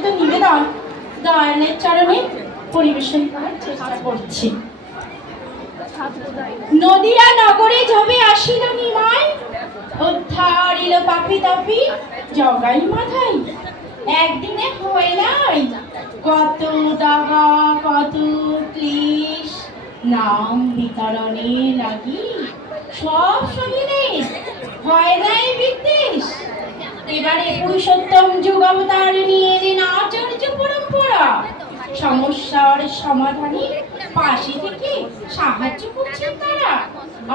রচিত নিবেদন দয়ালের চরণে পরিবেশন করার চেষ্টা করছি। নদিয়া নগরে যবে আসিল নিমাই, উদ্ধার এলো পাপি তাপি জগাই মাথায়। একদিনে হয় নাই কত দাগা কত ক্লেশ, নাম বিতরণে লাগি সব সহিনে হয় নাই বিদ্বেষ। এবারে পুরুষোত্তম যুগ অবতার নিয়ে এলেন আচার্য পরম্পরা, সমস্যার সমাধানে পাশে থেকে সাহায্য করছেন তারা।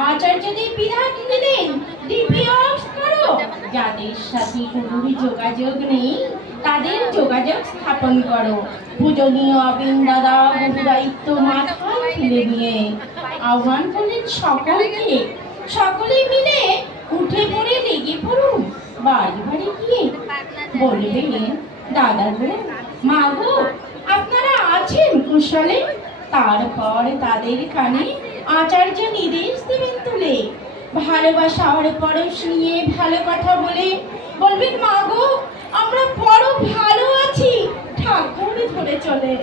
আচার্যদের বিধান দিলেন দিব্যাস করো, যাদের সাথে কোনো যোগাযোগ নেই তাদের যোগাযোগ স্থাপন করো। পূজনীয় অবিন দাদা বহু দায়িত্ব মাথায় তুলে নিয়ে আহ্বান করলেন সকলকে, সকলে মিলে উঠে পড়ে লেগে পড়ুন বাড়ি বাড়ি গিয়ে বলবেন দাদা গো মা গো আপনারা আছেন কুশলে। তারপর তাদের কানে আচার্য নির্দেশ দেবেন তুলে, ভালোবাসার পরশ নিয়ে ভালো কথা বলে বলবেন মা গো আমরা বড় ভালো আছি, ঠাকুর ধরে চলে।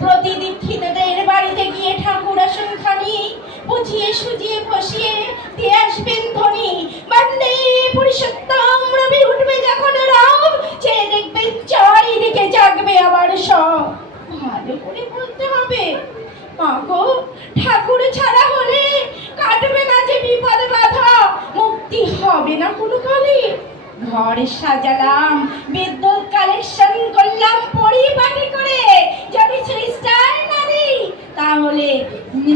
প্রতি দীক্ষিতদের বাড়িতে গিয়ে ঠাকুর আসন খানি বুঝিয়ে সুজিয়ে বসিয়ে দিয়ে আসবেন ধ্বনি, বন্দে পুরুষোত্তম রবি উঠবে যখন রব, চেয়ে দেখবেন চারিদিকে জাগবে আবার সব। ভালো করে বলতে হবে মা গো ঠাকুর ছাড়া হলে কাটবে না যে বিপদ বাধা, মুক্তি হবে না কোনো কালে। ঘর সাজালাম বিদ্যুৎ কালেকশন করলাম পরিপাটি করে, যদি সুইচটাই না দিই তাহলে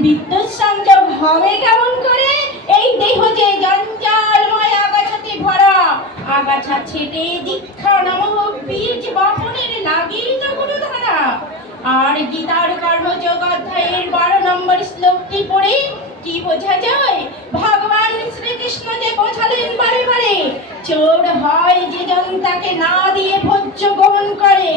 বিদ্যুৎ সংযোগ হবে কেমন করে? এই দেহ যে জঞ্জালময় আগাছাতে ভরা, আগাছা ছেটে দীক্ষা নামক বীজ বপনের লাগেই তো কোনো ধারা। আর গীতার কর্মযোগ অধ্যায়ের 12 নম্বর শ্লোকটি পড়ে কি বোঝা যায়? ভগবান শ্রীকৃষ্ণ যে বোঝালেন বারে বারে, চোর হয় যে জন তাকে না দিয়ে ভোজ্য গ্রহণ করে।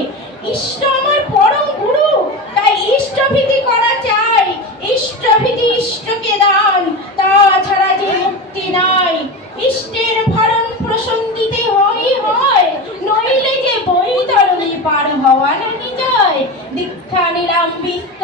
ইষ্ট আমার পরম গুরু, তাই ইষ্টভীতি করা চাই, ইষ্টভীতি ইষ্টকে দান, তাছাড়া যে মুক্তি নাই। ইষ্টের ভরণ পোষণ দিতে হয়, নইলে যে বৈতরণী পার হওয়া নাহি যায়। দীক্ষা নিলাম বিত্ত